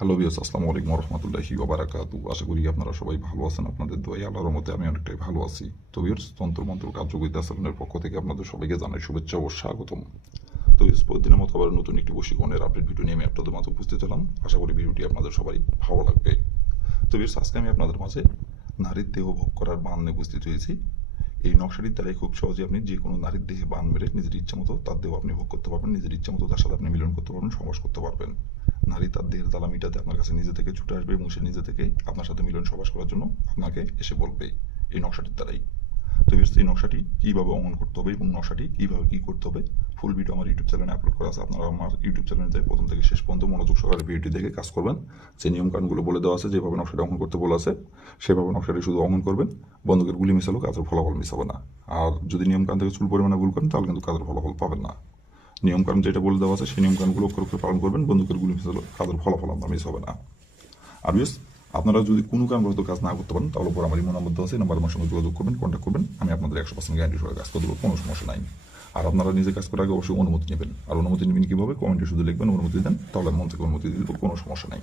Hello viewers, আসসালামু আলাইকুম ওয়া রাহমাতুল্লাহি ওয়া বারাকাতুহু। আশা করি আপনারা সবাই ভালো আছেন। আপনাদের দোয়ায় আল্লাহর রহমতে আমি অনেকটাই ভালো আছি। তো ভিউয়ার্স, তন্ত্রমন্ত্র কার্যবিদ্যা চ্যানেলের পক্ষ থেকে আপনাদের সবাইকে জানাই শুভেচ্ছা ও স্বাগতম। তো ভিউয়ার্স, প্রতিদিনের মতো আবার নতুন একটি বশীকরণের আপডেট ভিডিও নিয়ে আমি আপনাদের মাঝে উপস্থিত হলাম। আশা করি ভিডিওটি আপনাদের সবাই ভালো লাগবে। তো ভিউয়ার্স, আজকে আমি আপনাদের মাঝে নারীর দেহ ভোগ করার বান নিয়ে উপস্থিত হয়েছি। এই নকশাটির দ্বারাই খুব সহজে আপনি যে কোনো নারীর দেহে বান মেরে নিজের ইচ্ছা মতো তার দেহ আপনি ভোগ করতে পারবেন, নিজের ইচ্ছা মতো তার সাথে আপনি মিলন করতে পারবেন, সহবাস করতে পারবেন। নারী তার দেহের জ্বালা মিটাতে আপনার কাছে নিজে থেকে ছুটে আসবে এবং সে নিজে থেকে আপনার সাথে মিলন সহবাস করার জন্য আপনাকে এসে বলবে এই নকশাটির দ্বারাই। তো ভিউয়ার্স, এই নকশাটি কীভাবে অমল করতে হবে এবং নকশাটি কীভাবে কী করতে হবে ফুল ভিডিও আমার ইউটিউব চ্যানেলে আপলোড করা আছে। আপনারা আমার ইউটিউব চ্যানেলে যাই প্রথম থেকে শেষ পর্যন্ত মনোযোগ সহকারে ভিডিওটি দেখে কাজ করবেন। যে নিয়মকানুনগুলো বলে দেওয়া আছে, যেভাবে নকশাটি অঙ্কন করতে বলা আছে সেভাবে নকশাটি শুধু অঙ্কন করবেন। বন্দুকের গুলি মিশালো কাজের ফলাফল মিশাবে না। আর যদি নিয়মকানুন থেকে চুল পরিমাণে ভুল করেন তাহলে কিন্তু কাজের ফলাফল পাবেন না। নিয়মকানুন যেটা বলে দেওয়া আছে সেই নিয়মকানুনগুলো অক্ষরে অক্ষরে পালন করবেন। বন্দুকের গুলি মিশালো কাজের ফলাফল আপনার মিস হবে না। আর বিয়স, আপনারা যদি কোনো কারণবশত কাজ না করতে পারেন তাহলে পর আমার ইমো নাম্বার দেওয়া আছে, নাম্বার আমার সঙ্গে যোগাযোগ করবেন, কন্ট্যাক্ট করবেন। আমি আপনাদের 100% গ্যারান্টি সহ কাজ করে দেবো, কোনো সমস্যা নাই। আর আপনারা নিজে কাজ করার আগে অবশ্যই অনুমতি নেবেন। আর অনুমতি নেবেন কীভাবে? কমেন্টে শুধু লিখবেন অনুমতি দেন, তাহলে মন থেকে অনুমতি দিতে কোনো সমস্যা নাই।